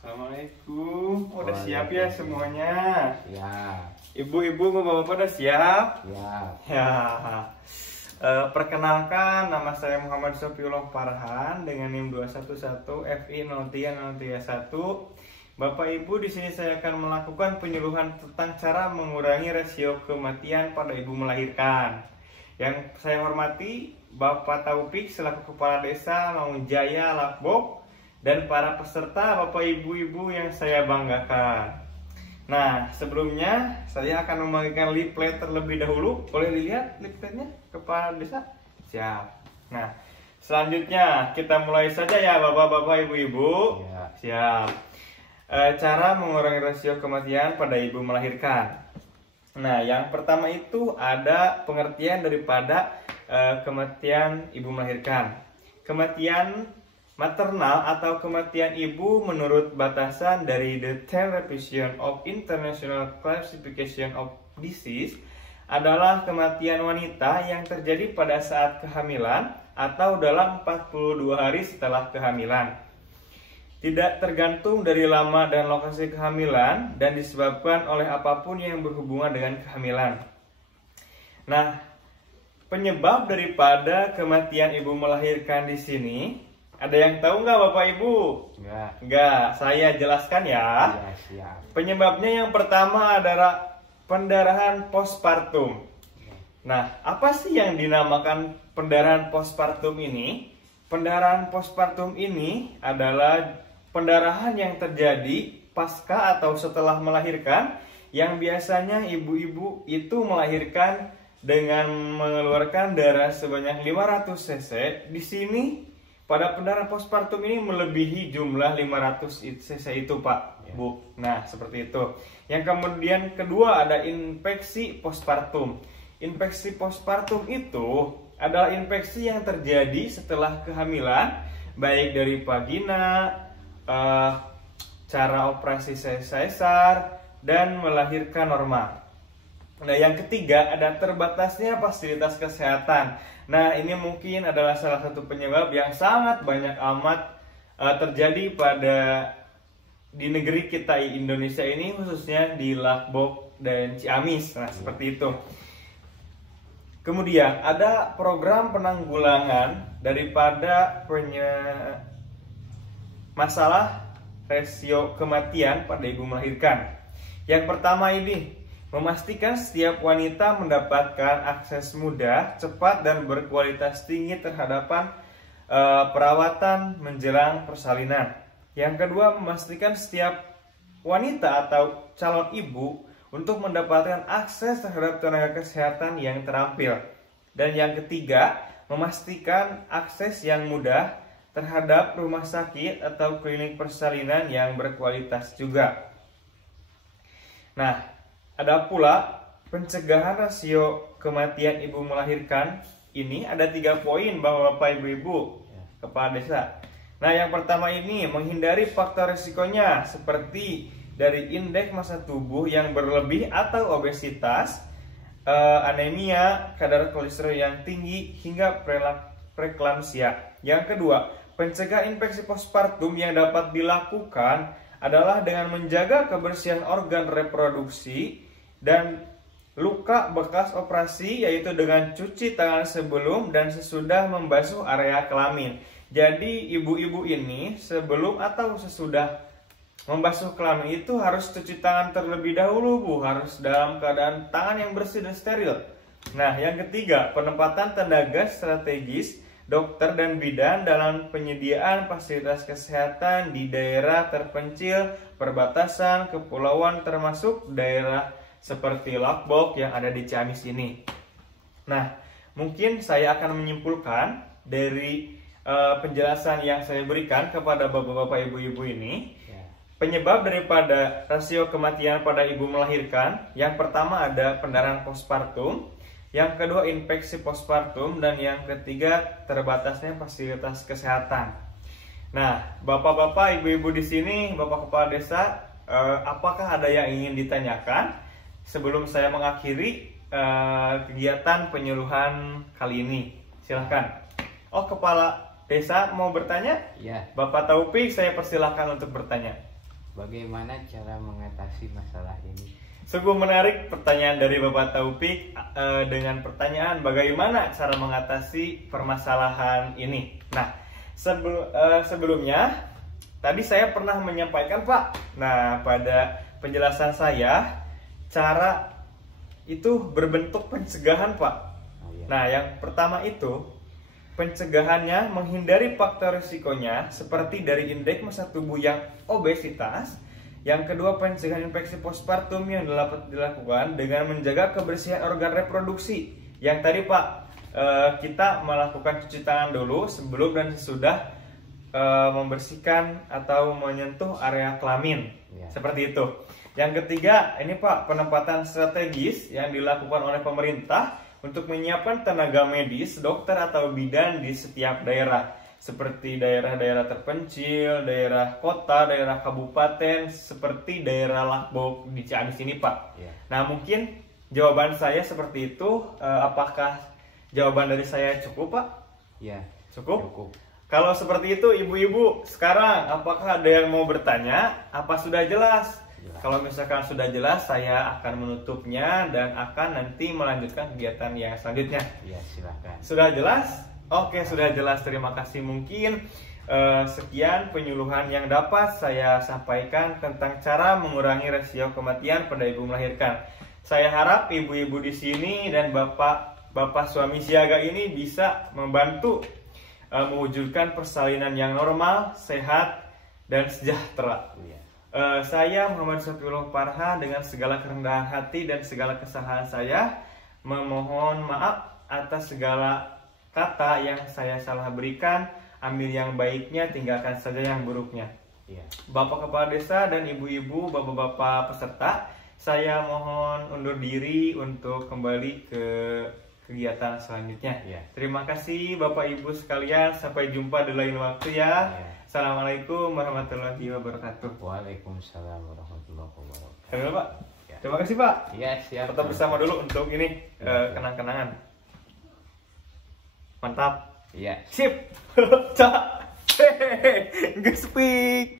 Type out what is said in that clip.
Assalamualaikum. Udah siap ya semuanya? Ya. Ibu-ibu, bapak-bapak udah siap? Ya. Ya. Perkenalkan, nama saya Muhammad Sofiullah Farhan dengan NIM 211 FI030331. Bapak Ibu, di sini saya akan melakukan penyuluhan tentang cara mengurangi rasio kematian pada ibu melahirkan. Yang saya hormati Bapak Taufik selaku Kepala Desa Mangunjaya Lakbok dan para peserta Bapak Ibu-ibu yang saya banggakan. Nah, sebelumnya saya akan membagikan leaflet terlebih dahulu. Boleh dilihat leafletnya, Kepala Desa? Siap. Nah, selanjutnya kita mulai saja ya Bapak-bapak, Ibu-ibu. Ya. Siap. Cara mengurangi rasio kematian pada ibu melahirkan. Nah, yang pertama itu ada pengertian daripada kematian ibu melahirkan. Kematian maternal atau kematian ibu menurut batasan dari The 10th Revision of International Classification of Disease adalah kematian wanita yang terjadi pada saat kehamilan atau dalam 42 hari setelah kehamilan. Tidak tergantung dari lama dan lokasi kehamilan dan disebabkan oleh apapun yang berhubungan dengan kehamilan. Nah, penyebab daripada kematian ibu melahirkan di sini, ada yang tahu nggak Bapak Ibu? Nggak, saya jelaskan ya. Ya, siap. Penyebabnya yang pertama adalah pendarahan postpartum. Nah, apa sih yang dinamakan pendarahan postpartum ini? Pendarahan postpartum ini adalah pendarahan yang terjadi pasca atau setelah melahirkan, yang biasanya ibu-ibu itu melahirkan dengan mengeluarkan darah sebanyak 500 cc. Di sini pada pendarahan postpartum ini melebihi jumlah 500 cc itu, Pak, Bu. Nah, seperti itu. Yang kemudian kedua ada infeksi postpartum. Infeksi postpartum itu adalah infeksi yang terjadi setelah kehamilan, baik dari vagina, cara operasi sesar, dan melahirkan normal. Nah, yang ketiga ada terbatasnya fasilitas kesehatan. Nah, ini mungkin adalah salah satu penyebab yang sangat banyak amat terjadi di negeri kita Indonesia ini, khususnya di Lakbok dan Ciamis. Nah, seperti itu. Kemudian ada program penanggulangan daripada masalah rasio kematian pada ibu melahirkan. Yang pertama ini, memastikan setiap wanita mendapatkan akses mudah, cepat, dan berkualitas tinggi terhadap perawatan menjelang persalinan. Yang kedua, memastikan setiap wanita atau calon ibu untuk mendapatkan akses terhadap tenaga kesehatan yang terampil. Dan yang ketiga, memastikan akses yang mudah terhadap rumah sakit atau klinik persalinan yang berkualitas juga. Nah, ada pula pencegahan rasio kematian ibu melahirkan. Ini ada 3 poin Bapak Ibu-ibu Kepala Desa. Nah, yang pertama ini menghindari faktor risikonya seperti dari indeks massa tubuh yang berlebih atau obesitas, anemia, kadar kolesterol yang tinggi, hingga preeklamsia. Yang kedua, pencegah infeksi postpartum yang dapat dilakukan adalah dengan menjaga kebersihan organ reproduksi dan luka bekas operasi, yaitu dengan cuci tangan sebelum dan sesudah membasuh area kelamin. Jadi ibu-ibu ini sebelum atau sesudah membasuh kelamin itu harus cuci tangan terlebih dahulu, Bu. Harus dalam keadaan tangan yang bersih dan steril. Nah, yang ketiga, penempatan tenaga strategis, dokter dan bidan dalam penyediaan fasilitas kesehatan di daerah terpencil, perbatasan, kepulauan, termasuk daerah seperti Lakbok yang ada di Ciamis ini. Nah, mungkin saya akan menyimpulkan dari penjelasan yang saya berikan kepada bapak-bapak, ibu-ibu ini. Penyebab daripada rasio kematian pada ibu melahirkan, yang pertama ada pendarahan postpartum, yang kedua infeksi postpartum, dan yang ketiga terbatasnya fasilitas kesehatan. Nah, bapak-bapak, ibu-ibu di sini, bapak kepala desa, apakah ada yang ingin ditanyakan sebelum saya mengakhiri kegiatan penyuluhan kali ini? Silahkan. Oh, kepala desa mau bertanya? Ya. Bapak Taufik, saya persilahkan untuk bertanya. Bagaimana cara mengatasi masalah ini? Sungguh menarik pertanyaan dari Bapak Taufik dengan pertanyaan bagaimana cara mengatasi permasalahan ini. Nah, sebelumnya tadi saya pernah menyampaikan Pak. Nah, pada penjelasan saya cara itu berbentuk pencegahan Pak. Oh, iya. Nah, yang pertama itu pencegahannya menghindari faktor risikonya seperti dari indeks massa tubuh yang obesitas. Yang kedua, pencegahan infeksi postpartum yang dapat dilakukan dengan menjaga kebersihan organ reproduksi. Yang tadi Pak, kita melakukan cuci tangan dulu sebelum dan sesudah membersihkan atau menyentuh area kelamin. Ya. Seperti itu. Yang ketiga, ini Pak, penempatan strategis yang dilakukan oleh pemerintah untuk menyiapkan tenaga medis, dokter atau bidan di setiap daerah. Seperti daerah-daerah terpencil, daerah kota, daerah kabupaten, seperti daerah Lakbok di Ciamis ini Pak. Ya. Nah, mungkin jawaban saya seperti itu. Apakah jawaban dari saya cukup Pak? Ya, Cukup? cukup. Kalau seperti itu ibu-ibu, sekarang apakah ada yang mau bertanya? Apa sudah jelas? Jelas. Kalau misalkan sudah jelas, saya akan menutupnya dan akan nanti melanjutkan kegiatan yang selanjutnya. Ya, silakan. Sudah jelas? Oke, sudah jelas. Terima kasih. Mungkin sekian penyuluhan yang dapat saya sampaikan tentang cara mengurangi resiko kematian pada ibu melahirkan. Saya harap ibu-ibu di sini dan bapak suami siaga ini bisa membantu mewujudkan persalinan yang normal, sehat, dan sejahtera. Ya. Saya Muhammad Syafiullah Farhan dengan segala kerendahan hati dan segala kesalahan saya memohon maaf atas segala kata yang saya salah berikan. Ambil yang baiknya, tinggalkan saja yang buruknya. Ya. Bapak Kepala Desa dan ibu-ibu, bapak-bapak peserta, saya mohon undur diri untuk kembali ke kegiatan selanjutnya. Ya. Terima kasih Bapak Ibu sekalian. Sampai jumpa di lain waktu ya. Ya. Assalamualaikum warahmatullahi wabarakatuh. Waalaikumsalam warahmatullahi wabarakatuh. Halo Pak. Ya. Terima kasih Pak. Ya, siap. Tetap bersama dulu untuk ini kenang-kenangan. Mantap. Iya. Sip. Cak. Hehehe. Nggak speak.